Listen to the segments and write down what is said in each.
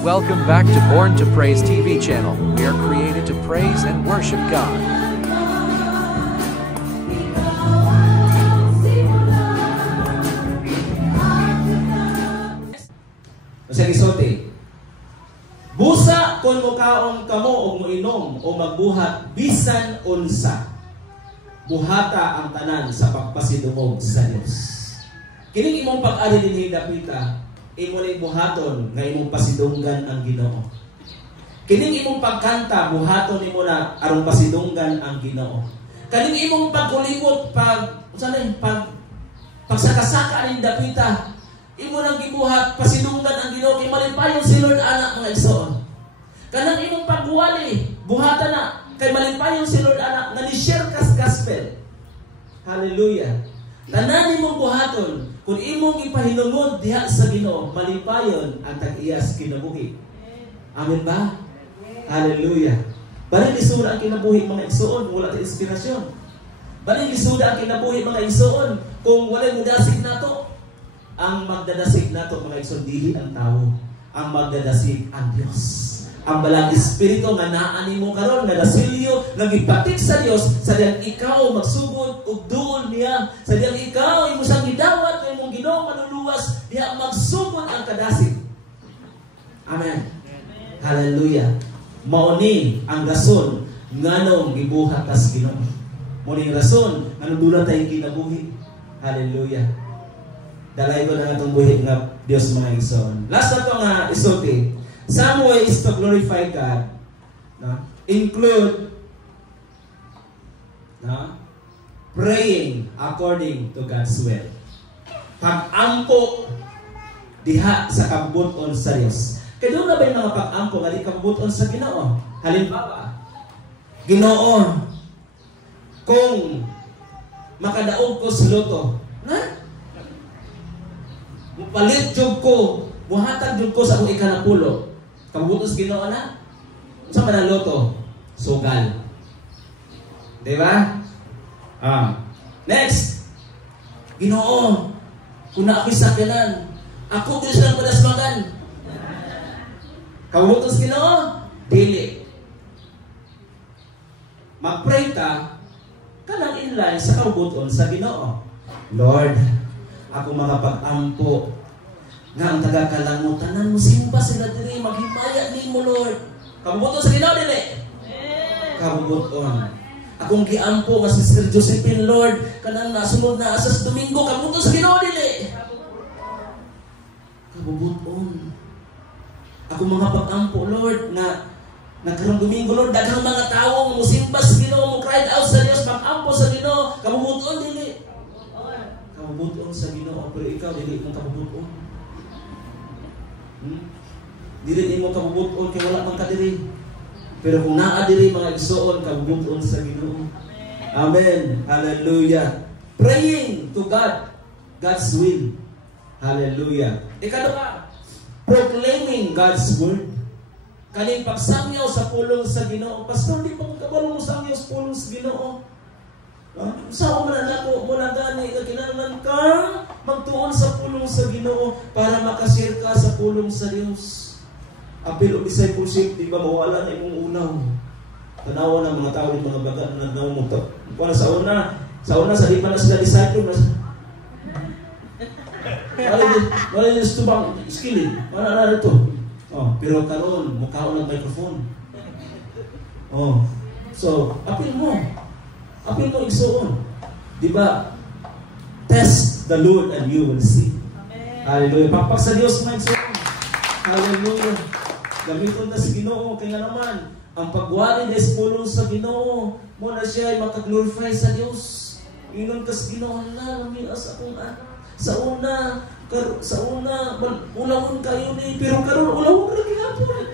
Welcome back to Born to Praise TV channel. We are created to praise and worship God. Sa gisulti, busa kon mukaon kamo og moinom o magbuhat bisan unsa, buhata ang tanan sa pagpasidungog sa Dios. Kining imong pag-ari dinhi dapita, imo ning buhaton nga imong pasidunggan ang Ginoo. Kining imong pagkanta, buhaton nimo na aron pasidunggan ang Ginoo. Kaning imong pagkulibot pagsakasaka ning dapita, imo nang gibuhat pasidunggan ang Ginoo kay malimpayon si Lord anak mga igsoon. Kanang imong pagwali, buhatan na kay malimpayon si Lord anak nga ni-share kas gospel. Hallelujah. Tanan imong buhaton kung imong ipahinungod diha sa Ginoo, malimpayon ang tag-iyas kinabuhi. Amen ba? Hallelujah. Bali isuda ang kinabuhi mga igsoon wala ta inspirasyon. Bali isuda ang kinabuhi mga igsoon kung walay mudasig nato. Ang magdadasig nato mga igsoon dili ang tao, ang magdadasig ang Dios. Ang balang espiritu nga naa nimo karon nga nasilyo nagipatik sa Dios sa diyang ikaw magsugod og duol niya, sa diyang ikaw imo sang gidawat nga imong Ginoo manuluwas diha magsugod ang kadasig. Amen. Hallelujah. Mao ni ang rason nganong gibuhat tas Ginoo. Mao ni rason nganong dula tay kinabuhi. Hallelujah. Dalay ko na itong buhi nga Diyos mga igsoon. Last na ito nga isulti. Some ways to glorify God include praying according to God's will. Pag-ampo diha sa kabuton sa Diyos. Kaya doon na ba yung mga pag-ampo nga di kabuton sa Ginoo? Halimbawa, Ginoo, kung makadaog ko sa loto, palit jud ko, buhatag jud ko sa akong ikanapulo. Kabutos Ginoo na. Unsa man ang loto? Sugal. Di ba? Next. Ginoo, kung na ako'y sakyanan, ako gusto lang padasmagan. Kabutos Ginoo? Dili. Mag-pray ka, kanang inline sa kabuton sa Ginoo. Lord, ako mga pag-ampo nga ang taga-kalangotanan mo simba sila diri maghimaya nimo Lord. Kabubuton sa Ginoo dili. Kabubuton. Akong giampo nga si Sister Josephine Lord kanang nasunod na asas Domingo kabubuton sa Ginoo dili. Kabubuton. Ako mga pag-ampo Lord nga nagkarong Domingo Lord daghang mga tawo mo simba sa Ginoo mo cried out sa Dios pag-ampo sa Ginoo kabubuton dili. Kabubuton sa Ginoo pero ikaw dili mong kabubuton. Dili mo kabubuton kay wala man ka diri. Pero kung naa diri mga igsoon kabubuton sa Ginoo. Amen. Hallelujah. Praying to God, God's will. Hallelujah. Ikaduha, proclaiming God's word. Kaning pagsangyaw sa pulong sa Ginoo. Pastor, di pa ko kabalo mo sangyaw sa pulong sa Ginoo. Sa man nako mo na gani nga kinahanglan ka magtuon sa pulong sa Ginoo para makashare ka sa pulong sa Dios. Apil og discipleship di ba mawala na imong unaw. Tanawa ng mga tao ng mga baga na nagnaw mo to. Para sa una sa di pa na sila disciple mas. Wala ni stubang skill. Para na ito. Pero karon mukhaon ng microphone. So apil mo igsoon. Diba? Test the Lord and you will see. Amen. Hallelujah. Pakpak sa Diyos mga igsoon. Hallelujah. Gamiton na si Ginoo. Kaya naman, ang pagwali na ispulong sa Ginoo, muna siya ay makaglorify sa Diyos. Ingon ka sa Ginoo, lamias akong anak. Sa una, ulawon kayo ni, pero karon ulawon rin kinapon.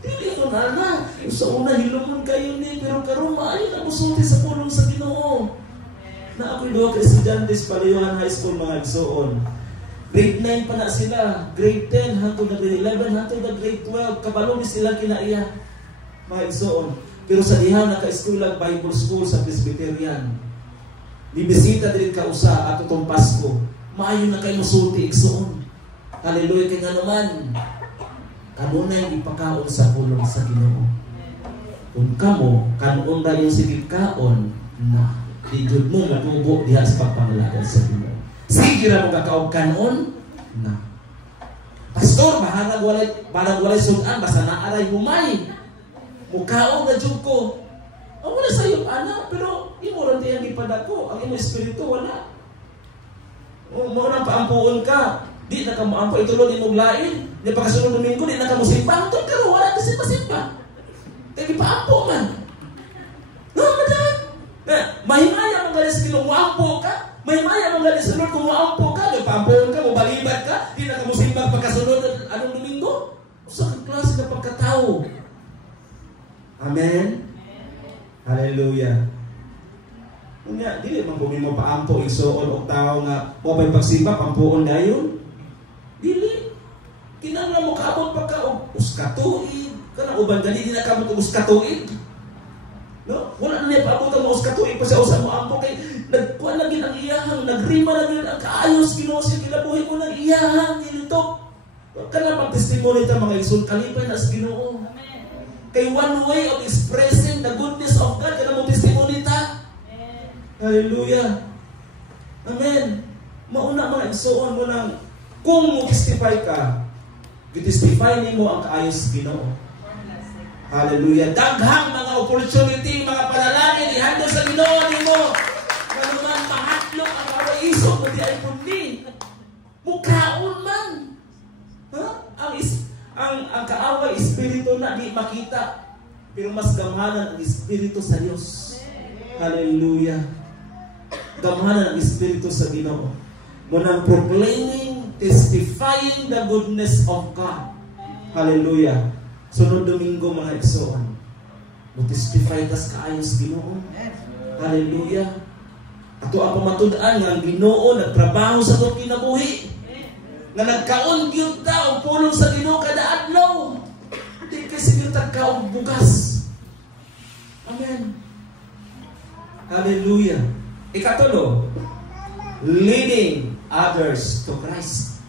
Dili ko na. Sa una hilumon kayo ni pero karon maayo na musulti sa pulong sa Ginoo. Na ako'y duha ka estudyantes Paliyuhan High School mga igsoon. Grade 9 pa na sila, grade 10 hangtod na grade 11 hangtod na grade 12 kabalo ni sila kinaiya mga igsoon. Pero sa diha naka-eskwela Bible School sa Presbyterian. Nibisita din ka usa ato tong Pasko. Maayo na kay musulti igsoon. Hallelujah kay nga naman. kanunay ipakaon sa pulong sa Ginoo. Kung kamo kanon ra yung sige kaon na digud mo matubo diha sa pagpangalagad sa Ginoo. Sige ra mo kakaog kanon na. Pastor, barang walay sudan basta naaray humay. Mukaon na jud ko. Ang wala sa'yo, anak, pero imo rin tiyang ipadako. Ang imo espiritu, wala. O, maunang paampuon ka. Di na ka maampo, itulog imong lain. Di pa kasunod Domingo, di na ka musimba. Ang ka, wala ka simba-simba. Kaya paampo man. No, madad. Mahimaya mong galis kung muampo ka. Mahimaya mong galis sunod kung muampo ka. Di paampuon ka, mabalibat ka. Di na ka musimba pagkasunod anong Domingo. Sa klase na pagkatao. Amen? Hallelujah. Unya, dili man kung mo paampo igsuon og tao nga mo pay pagsimba pampuon dayon. Dili. Kinahanglan mo kaabot pa ka og uskatuig. Kana uban gani di na ka mo uskatuig. No? Wala na paabot mo uskatuig pa sa usa mo ampo kay nagkuan lagi ang iyahang nagrima lagi ang kaayos Ginoo sa kinabuhi mo ng iyahang ilitok. Kana magtestimony ta mga igsoon kalipay na sa Ginoo. Kay one way of expressing the goodness of God, kaya mo testimony ta. Hallelujah. Amen. Mauna mga igsoon mo lang, kung mo testify ka, i-testify nimo ang kaayos Ginoo. Hallelujah. Daghang mga opportunity, mga panalangin, ihando sa Ginoo nimo. Kanuman mahatlok ang kawaisog, hindi ay pundi. Mukhaon man. Ang kaaway espiritu na di makita, pero mas gamanan ang espiritu sa Dios. Hallelujah. Gamanan ang espiritu sa Ginoo. Munang proclaiming, testifying the goodness of God. Hallelujah. Sunod Domingo mga igsoon, mo testify tas kaayos Ginoo. Hallelujah. Ato ang pamatud-an nga ang Ginoo nagtrabaho sa atong kinabuhi. Nga nagkaon gyud ta og pulong sa Ginoo kada adlaw. Di kasi gyud ta kaog bugas. Amen. Hallelujah. Ikatulo, leading others to Christ.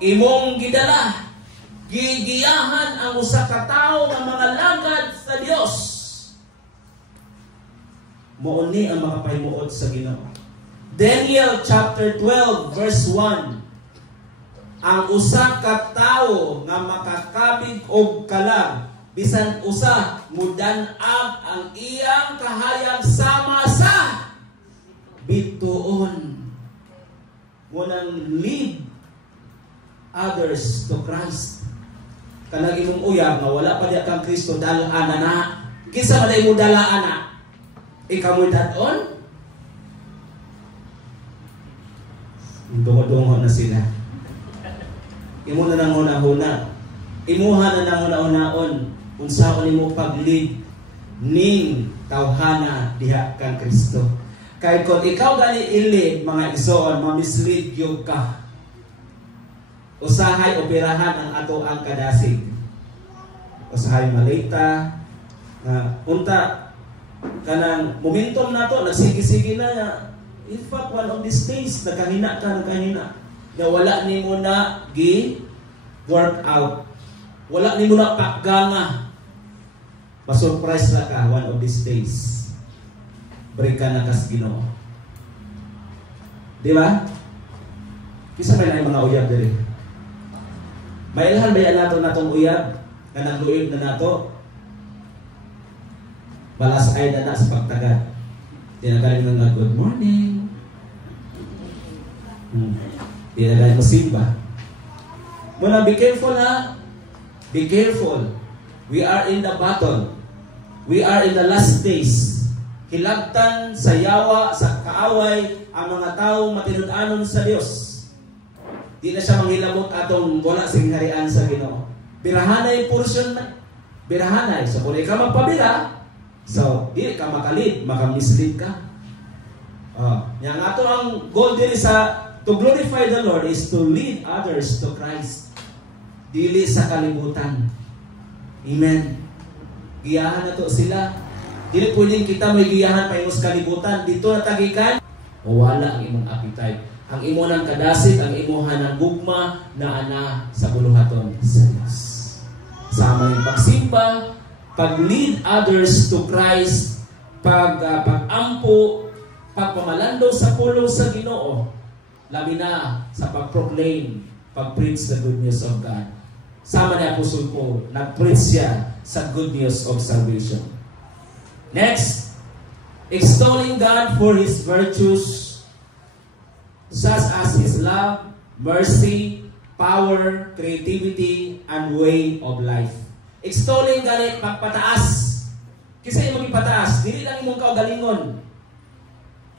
Imong gidala, gigiyahan ang usa ka tawo nga mga lagad sa Dios. Mouni ang makapahimuot sa Ginoo. Daniel chapter 12 verse 1. Ang usa ka tawo nga makakabig og kalag bisan usa mudan-ag ang iyang kahayag sama sa bituon. Munang lead others to Christ. Kanang imong uyab nga wala pa diya kang Kristo dalaan na. Kinsa man mo dalaan na? Ikaw mo dadon? Dungo-dungo na sila. Imo na nang una-una. Imuha na nang una-unaon. Unsaon nimo pag-lead ning tawhana diha kang Kristo. Kay kung ikaw gani ili mga igsoon, mamislead gyud ka. Usahay operahan ang ato ang kadasig. Usahay malita unta kanang momentum nato nagsigi-sige na. In fact, one of these days nakahina na wala nimo na work out. Wala nimo na pakganga. Ma-surprise na ka one of these days. Break ka na kas Ginoo. Di ba? Kisa may mga uyab diri. Mailhan ba nato natong uyab kanang luib na nato? Balas ay na sa pagtagad. Tinagaling nga good morning. Tinagaling mo simba. Muna, be careful ha. Be careful. We are in the battle. We are in the last days. Hilabtan, sayawa, sa kaaway, ang mga taong matinud-anon sa Dios. Di na siya manghilabot atong wala sing harian sa Ginoo. Birahanay portion na. Birahanay. So kung ikaw magpabira, so di ka makalid, makamislead ka. Yang ato ang goal din sa to glorify the Lord is to lead others to Christ. Dili sa kalibutan. Amen. Giyahan na to sila. Dili pwedeng kita may giyahan pa sa kalibutan. Dito na tagikan. O wala ang imong appetite. Ang imo ng kadasig, ang imo ng gugma na ana sa buluhaton sa Diyos. Sama yung pagsimba, pag-lead others to Christ, pag-ampo, pagpamalandong sa pulong sa Ginoo, labi na sa pag-proclaim, pag-preach the good news of God. Sama ni Apostol Paul, nag-preach siya sa good news of salvation. Next, extolling God for His virtues, such as His love, mercy, power, creativity, and way of life. Extolling gali pagpataas. Kasi yung magipataas, dili lang imong kaugalingon.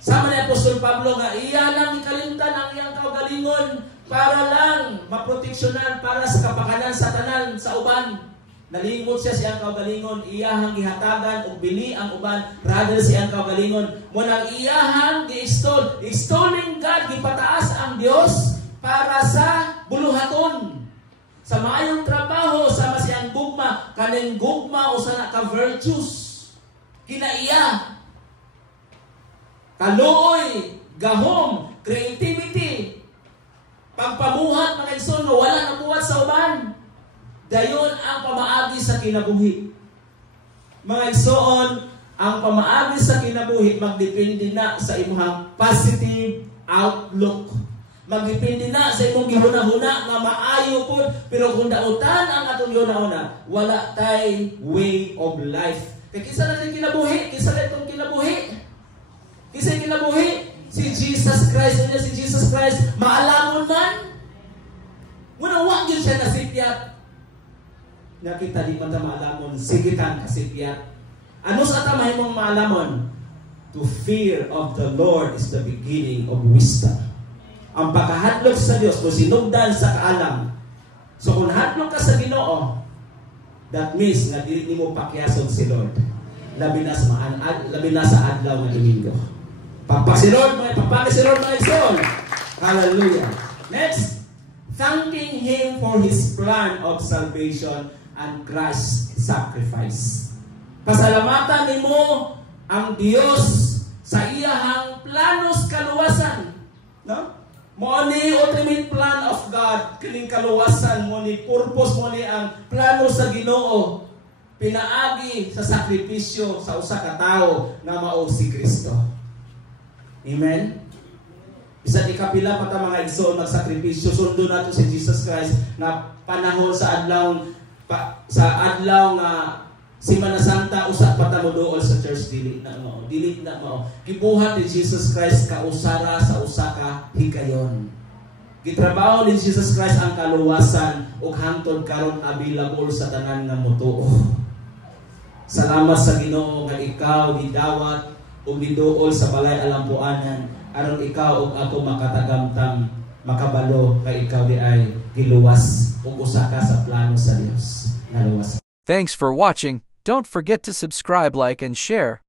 Sama ni Apostol Pablo nga, iya lang ikalimtan ang iyang kaugalingon para lang maproteksyonan para sa kapakanan sa tanan sa uban. Nalimot siya siyang kaugalingon, iyahang gihatagan o bili ang uban, rather siyang kaugalingon. Munang iyahang gi-extol, extolling God, gipataas ang Dios para sa buluhaton. Sa maayong trabaho, sama siyang gugma, kaning gugma o sa ka-virtues. Kinaiya, kaluoy, gahom, creativity, pagpamuhat, mga igsoon, wala na buhat sa uban. Dayon ang pamaagi sa kinabuhi. Mga igsoon, ang pamaagi sa kinabuhi magdepende na sa imong positive outlook. Magdepende na sa imong gihuna-huna nga maayo pod, pero kung dautan ang atong gihuna-huna, wala tay way of life. Kaya kisa na kinabuhi, kisa na itong kinabuhi. Kisa kinabuhi, si Jesus Christ, si Jesus Christ, maalamon man. Muna wag yun siya nasipyat. Nakita di man ta maalamon, sigitan kasipyat. Ano sa tamay mong maalamon? To fear of the Lord is the beginning of wisdom. Ang pagkahadlok sa Diyos, kung sinugdan sa kaalam. So kung hadlok ka sa Ginoo, that means nga dili nimo pakyason si Lord. Labi na sa adlaw nga Domingo. Papasi Lord, mga igsoon. Hallelujah. Next, thanking Him for His plan of salvation and Christ's sacrifice. Pasalamatan nimo ang Dios sa iyahang planos kaluwasan. No? Mo ni ultimate plan of God, kining kaluwasan mo ni purpose mo ni ang plano sa Ginoo. Pinaagi sa sakripisyo sa usa ka tawo nga mao si Kristo. Amen. Bisan ikapila pa ta mga igsoon magsakripisyo, sundo nato si Jesus Christ na panahon sa adlaw nga Semana Santa usa pa ta moduol sa church dili na mao. Gibuhat ni Jesus Christ kausara sa usa ka higayon. Gitrabaho ni Jesus Christ ang kaluwasan ug hangtod karon available sa tanan nga motuo. Salamat sa Ginoo nga ikaw gidawat ug giduol sa balay alampuanan aron ikaw ug ako makatagamtang makabalo kay ikaw di ay giluwas ug usa ka sa plano sa Dios nga luwas. Thanks for watching. Don't forget to subscribe, like, and share.